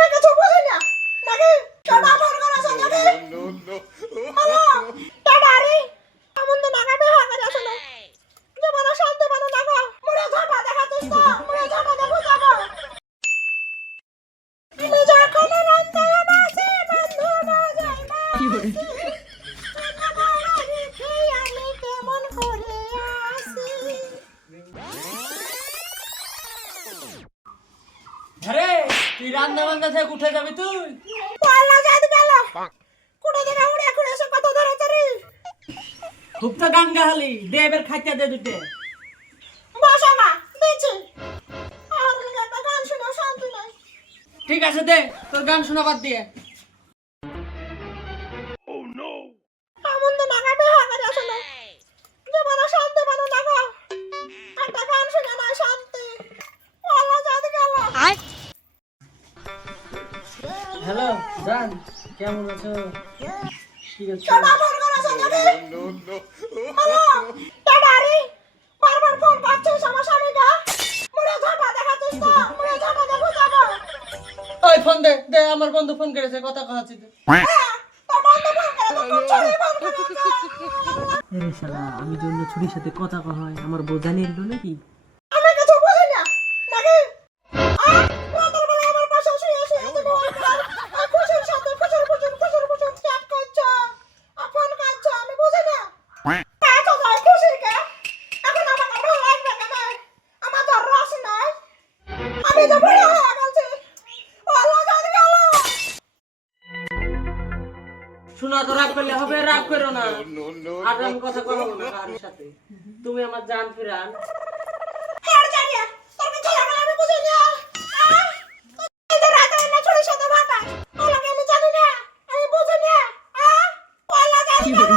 আমি কিছু বুঝি না নাকি টাটা ফোন করেছে নাকি হ্যালো টাটা রে এমন তো নাকি বিয়ে করে আসলে জীবনে শান্তি মানে দেখো মুড়ে ঝাপা দেখাচ্ছিস তো মুড়ে ঝাপা দেখো যাবো আমি যখন রান্না বাসে বন্ধু না যায় না কি করে আমি কেমন করে আসি আরে তুই রান্না বান্না থেকে উঠে যাবি তুই পালা যাদ গেল কুড়ে দিনা উড়ে কুড়ে এসে কত ধরে চরি খুব তো গান গাহালি দে এবার খাইতে দে দুটে বসা না দিচ্ছি আর একটা গান শুনে শান্তি নাই ঠিক আছে দে তোর গান শোনাবার দিয়ে এমন তো নাকি বিয়ে করে আসলে জীবনে শান্তি মানে দেখো একটা গান শুনে নাই শান্তি পালা যাদ গেল হ্যালো জান কেমন আছো ঠিক আছে টাটা ফোন করেছে নাকি হ্যালো টাটা রে বারবার ফোন করছিস আমার স্বামীকে মুড়ে ঝাপা দেখাচ্ছিস তো মুড়ে ঝাপা দেখো যাবো ওই ফোন দে দে আমার বন্ধু ফোন করেছে কথা কহাচ্ছি তো তোর বন্ধু ফোন করে তো খুব ছড়ি ফোন করেছে আরে শালা আমি জন্য ছুরির সাথে কথা কহ হয় আমার বউ জানিয়ে এলো নাকি আমি কিছু বুঝি না নাকি রাতের বেলা আমার পাশে শুয়ে শুয়ে তুমি খুশির সাথে খুশির চ্যাট করছো ফোন করছো আমি বুঝি না এত যাই খুশিকে এখন আমাকে ভালো লাগবে কেন আমার তো রস নাই আমি তো বুড়ো হয়ে গেছি আল্লাহ জানি গেল শোনা তো রাগ করলে হবে রাগ করো না আর আমি কথা বলবো না কারোর সাথে তুমি আমার জান ফিরান হেড জানিয়া তোর কিছু লাগলে আমি বুঝি না এই যে রাতে না ছুরির সাথে ভাতা ওলাকে আমি জানি না আমি বুঝি না আল্লাহ জানি গেল